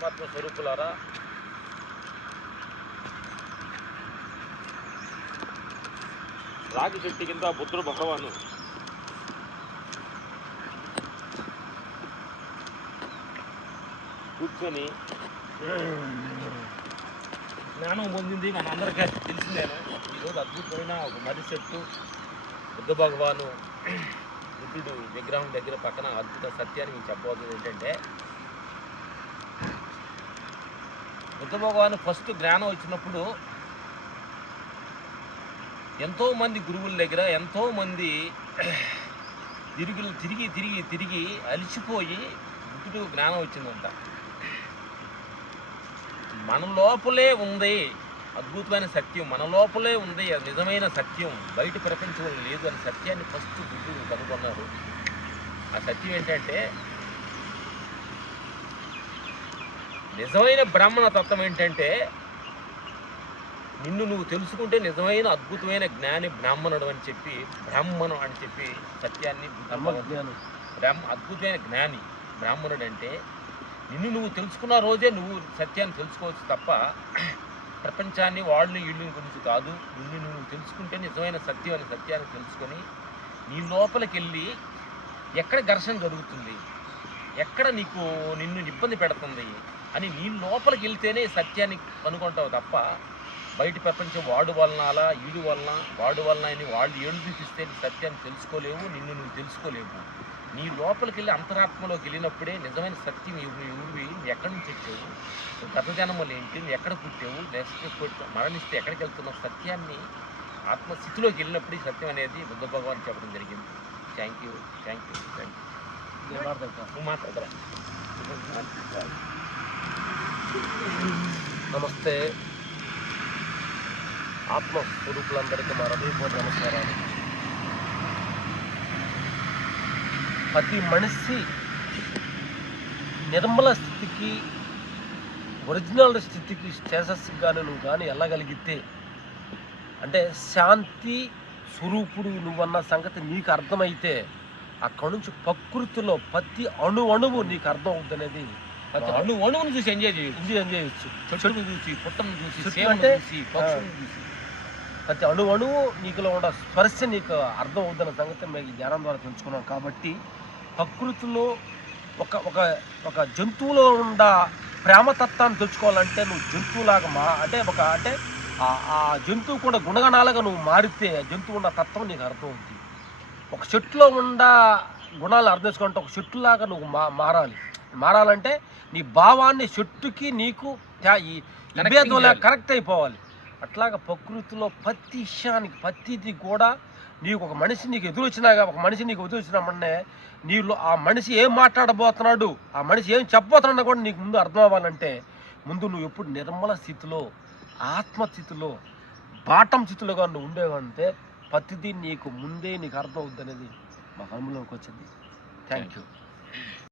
పరమాత్మ స్వరూపులారా, రాగి చెట్టు కింద బుద్ధుడు భగవాను కూర్చొని జ్ఞానం పొందింది మనందరికీ తెలిసిందేను. ఈరోజు అద్భుతమైన ఒక మర్రి చెట్టు, బుద్ధ భగవాను బుద్ధుడు విగ్రహం దగ్గర పక్కన అద్భుత సత్యాన్ని మీకు చెప్పబోతుంది ఏంటంటే, బుద్ధ భగవాను ఫస్ట్ జ్ఞానం వచ్చినప్పుడు ఎంతోమంది గురువుల దగ్గర ఎంతోమంది తిరిగి తిరిగి తిరిగి అలిసిపోయి బుద్ధుడు జ్ఞానం వచ్చిందంట. మన లోపలే ఉంది అద్భుతమైన సత్యం, మన లోపలే ఉంది నిజమైన సత్యం, బయట ప్రపంచంలో లేదు అనే సత్యాన్ని ఫస్ట్ బుద్ధుడు కనుగొన్నారు. ఆ సత్యం ఏంటంటే, నిజమైన బ్రాహ్మణ తత్వం ఏంటంటే, నిన్ను నువ్వు తెలుసుకుంటే నిజమైన అద్భుతమైన జ్ఞాని బ్రాహ్మణుడు అని చెప్పి, బ్రాహ్మణం అని చెప్పి సత్యాన్ని అద్భుతమైన జ్ఞాని బ్రాహ్మణుడు అంటే, నిన్ను నువ్వు తెలుసుకున్న రోజే నువ్వు సత్యాన్ని తెలుసుకోవచ్చు తప్ప ప్రపంచాన్ని వాళ్ళు వీళ్ళ గురించి కాదు. నిన్ను నువ్వు తెలుసుకుంటే నిజమైన సత్యం అని సత్యాన్ని తెలుసుకొని నీ లోపలికి వెళ్ళి ఎక్కడ ఘర్షణ జరుగుతుంది, ఎక్కడ నిన్ను ఇబ్బంది పెడుతుంది అని నీ లోపలికి వెళ్తేనే సత్యాన్ని కనుగొంటావు తప్ప బయట ప్రపంచం వాడు వలన అలా ఈడు వలన వాడు వలన అని వాళ్ళు ఏళ్ళు చూపిస్తే నీ సత్యాన్ని తెలుసుకోలేవు, నిన్ను నువ్వు తెలుసుకోలేవు. నీ లోపలికి వెళ్ళి అంతరాత్మలోకి వెళ్ళినప్పుడే నిజమైన సత్యం నువ్వు ఎక్కడి నుంచి వచ్చావు, గత జన్మలు ఏంటి, నువ్వు ఎక్కడ పుట్టావు, నెక్స్ట్ మరణిస్తే ఎక్కడికి వెళ్తున్నావు, సత్యాన్ని ఆత్మస్థితిలోకి వెళ్ళినప్పుడు ఈ సత్యం అనేది బుద్ధ భగవాన్ చెప్పడం జరిగింది. Thank you. నువ్వు మాట్లాడరా. నమస్తే ఆత్మస్వరూపులందరికీ మా హృదయపూర్వక నమస్కారాలు. ప్రతి మనిషి నిర్మల స్థితికి, ఒరిజినల్ స్థితికి, స్టేటస్కి కానీ నువ్వు కానీ వెళ్ళగలిగితే, అంటే శాంతి స్వరూపుడు నువ్వన్న సంగతి నీకు అర్థమైతే అక్కడి నుంచి ప్రకృతిలో ప్రతి అణువు నీకు అర్థం అవుతుంది అనేది. ప్రతి అణువును చూసి ఎంజాయ్ చేయొచ్చు. చెట్టును చూసి, పుట్టను చూసి, సేవను చూసి, పక్షులను చూసి, ప్రతి అణువు నీకులో ఉన్న స్పర్శ నీకు అర్థం అవుతున్న సంగతి మేము ధ్యానం ద్వారా తెలుసుకున్నాం. కాబట్టి ప్రకృతిలో ఒక జంతువులో ఉన్న ప్రేమతత్వాన్ని తెచ్చుకోవాలంటే నువ్వు జంతువులాగా అంటే ఆ జంతువు కూడా గుణగణాలుగా నువ్వు మారితే జంతువు ఉన్న తత్వం నీకు అర్థం అవుతుంది. ఒక చెట్టులో ఉన్న గుణాలు అర్థం చేసుకుంటే ఒక చెట్టులాగా నువ్వు మారాలంటే నీ భావాన్ని చెట్టుకి నీకు కరెక్ట్ అయిపోవాలి. అట్లాగా ప్రకృతిలో ప్రతి విషయానికి ప్రతిది కూడా నీకు ఒక మనిషి నీకు ఎదురొచ్చినామంటే నీలో ఆ మనిషి ఏం మాట్లాడబోతున్నాడు, ఆ మనిషి ఏం చెప్పబోతున్నాడు కూడా నీకు ముందు అర్థం అవ్వాలంటే ముందు నువ్వు ఎప్పుడు నిర్మల స్థితిలో, ఆత్మస్థితిలో, బాటం స్థితిలోగా నువ్వు ఉండేవంటే ప్రతిదీ నీకు ముందే నీకు అర్థం అవుద్ది అనేది మా అనుభవంలోకి వచ్చింది. Thank you.